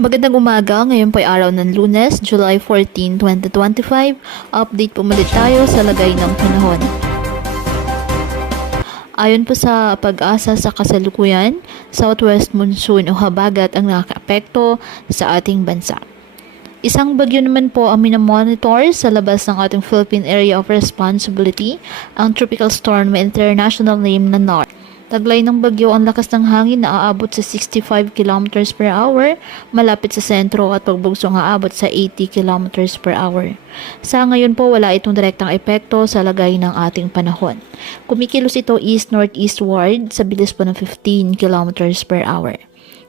Magandang umaga, ngayon po ay araw ng Lunes, July 14, 2025. Update po ulit tayo sa lagay ng panahon. Ayon po sa pag-asa sa kasalukuyan, southwest monsoon o habagat ang nakakaapekto sa ating bansa. Isang bagyo naman po ang minamonitor sa labas ng ating Philippine Area of Responsibility, ang tropical storm may international name na NAR. Taglay ng bagyo ang lakas ng hangin na aabot sa 65 km per hour, malapit sa sentro at pagbugsong aabot sa 80 km per hour. Sa ngayon po wala itong direktang epekto sa lagay ng ating panahon. Kumikilos ito east-northeastward sa bilis po ng 15 km per hour.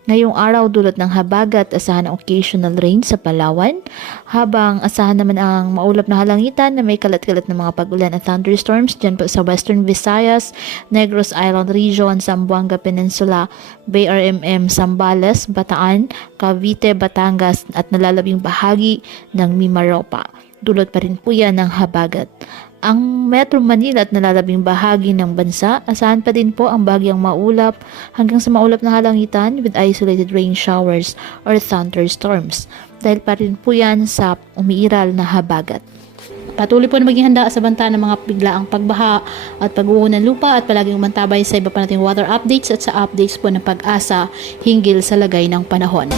Ngayong araw dulot ng habagat, asahan ang occasional rain sa Palawan, habang asahan naman ang maulap na halangitan na may kalat-kalat na mga pag-ulan at thunderstorms dyan po sa Western Visayas, Negros Island Region, Zamboanga Peninsula, BRMM, Zambales, Bataan, Cavite, Batangas at nalalabing bahagi ng Mimaropa. Dulot pa rin po yan ng habagat. Ang Metro Manila at nalalabing bahagi ng bansa, asahan pa din po ang bagyang maulap hanggang sa maulap na halangitan with isolated rain showers or thunderstorms. Dahil pa rin po yan sa umiiral na habagat. Patuloy po na maging handa sa banta ng mga biglaang pagbaha at pag-uho ng lupa at palaging umantabay sa iba pa nating weather updates at sa updates po ng pag-asa hinggil sa lagay ng panahon.